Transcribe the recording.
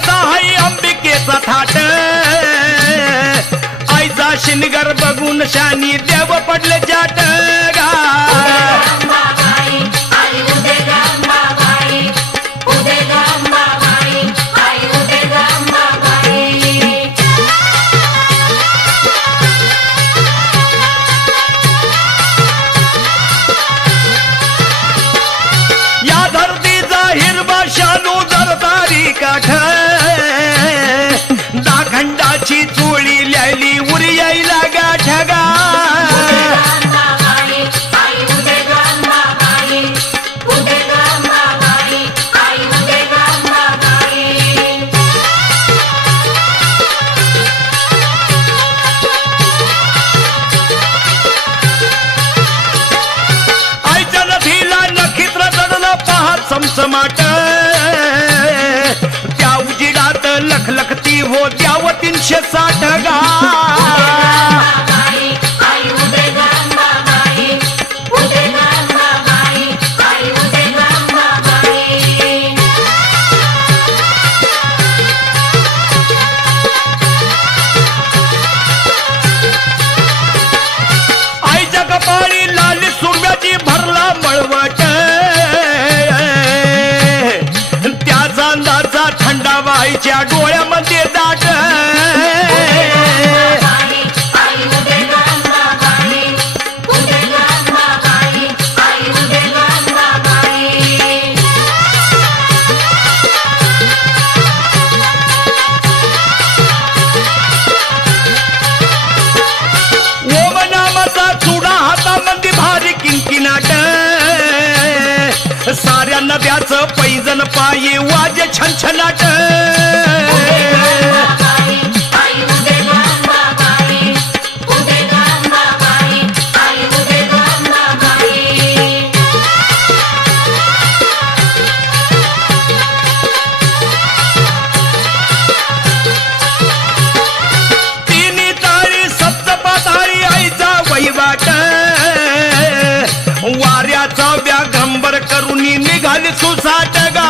कसा हाय अंबिकेचा थाट आईचा शिनगर बघून शानी देव पडले जाट गा या धरतीचा हिरवा शालू जरदारी काठ दाखंडाची चोळी ल्याली उरी यायला गाठगा आईच्या नदीला नक्षत्र चढलं पाहत समसमाट त्या उजिडात लखलखती हो द्याव 360 गा आईच्या कपाळी लाली सुरव्याची भरला मळवट त्याचा अंदाजा थंडावा आईच्या डोळ्यामध्ये दाट ओम नामाचा चुडा हातामध्ये भारी किंकिनाट साऱ्या नद्याचं पैजन पायी वाजे छनछनाट तिन्ही ताळी सप्तपाताळी आईचा वहिवाट वाऱ्याचा व्याघंबर करून निघाली सुसाट गा